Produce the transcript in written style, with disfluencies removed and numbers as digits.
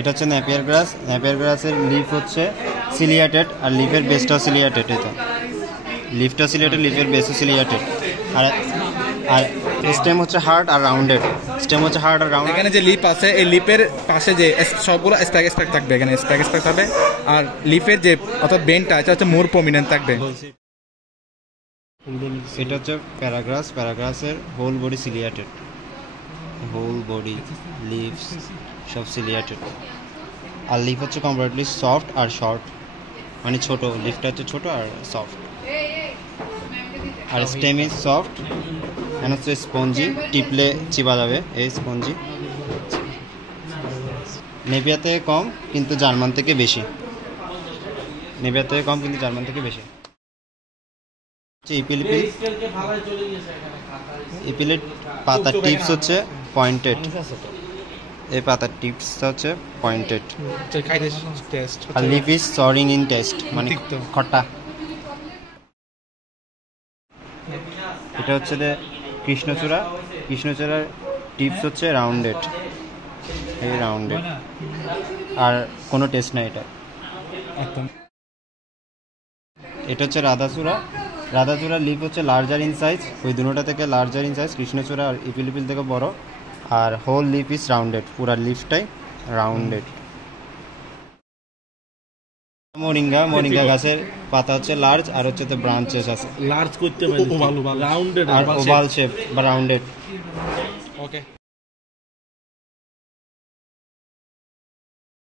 এটা হচ্ছে নেপিয়ার গ্রাস। Napier গ্রাসের leaf হচ্ছে সিলিয়েটেড আর লিফের বেসটাও সিলিয়েটেড। এটা লিফটা সিলিয়েটেড, লিফের বেসও সিলিয়েটেড। আর আর স্টেম হচ্ছে হার্ড আর রাউন্ডেড। স্টেম হচ্ছে হার্ড আর রাউন্ড। এখানে যে লিপ আছে এই লিপের পাশে যে সবগুলো স্প্যাক স্প্যাক থাকবে, এখানে স্প্যাক স্প্যাক থাকবে। আর লিফের যে অর্থাৎ বেনটা এটা হচ্ছে মোর প্রমিনেন্ট থাকবে। এটা হচ্ছে প্যারাগ্রাস। প্যারাগ্রাসের whole body ciliated, whole body leaves সব সিলিয়েটেড। আর লিফ হচ্ছে কমপ্লিটলি সফট আর শর্ট, মানে ছোট। লিফটা হচ্ছে ছোট আর সফট। আর স্টেম ইজ সফট এন্ড হচ্ছে স্পঞ্জি, টিপলে চিবা যাবে এই স্পঞ্জি। নেপিয়ার থেকে কম কিন্তু জার্মান থেকে বেশি। নেপিয়ার থেকে কম কিন্তু জার্মান থেকে বেশি। ইপিলিপিল, ইপিলের পাতার টিপস হচ্ছে পয়েন্টেড। এই পাতার টিপসটা হচ্ছে পয়েন্টেড। আর leaf is souring in taste, মানে খট্টা। এটা হচ্ছে যে কৃষ্ণচূড়া। কৃষ্ণচূড়ার টিপস হচ্ছে রাউন্ডেড, এই রাউন্ডেড। আর কোনো টেস্ট নাই এটা একদম। এটা হচ্ছে রাধাচূড়া। রাধাচূড়ার লিফ হচ্ছে লার্জার ইন সাইজ, ওই দুটোটা থেকে লার্জার ইন সাইজ। কৃষ্ণচূড়া আর ইপিলিপিল থেকে বড়। আর হোল লিফ ইজ রাউন্ডেড, পুরা লিফটাই রাউন্ডেড। মোরিঙ্গা, মোরিঙ্গা গাছের পাতা হচ্ছে লার্জ আর হচ্ছে তো ব্রাঞ্চেস আছে। লার্জ করতে পারি, রাউন্ডেড আর ওভাল শেপ বা রাউন্ডেড। ওকে।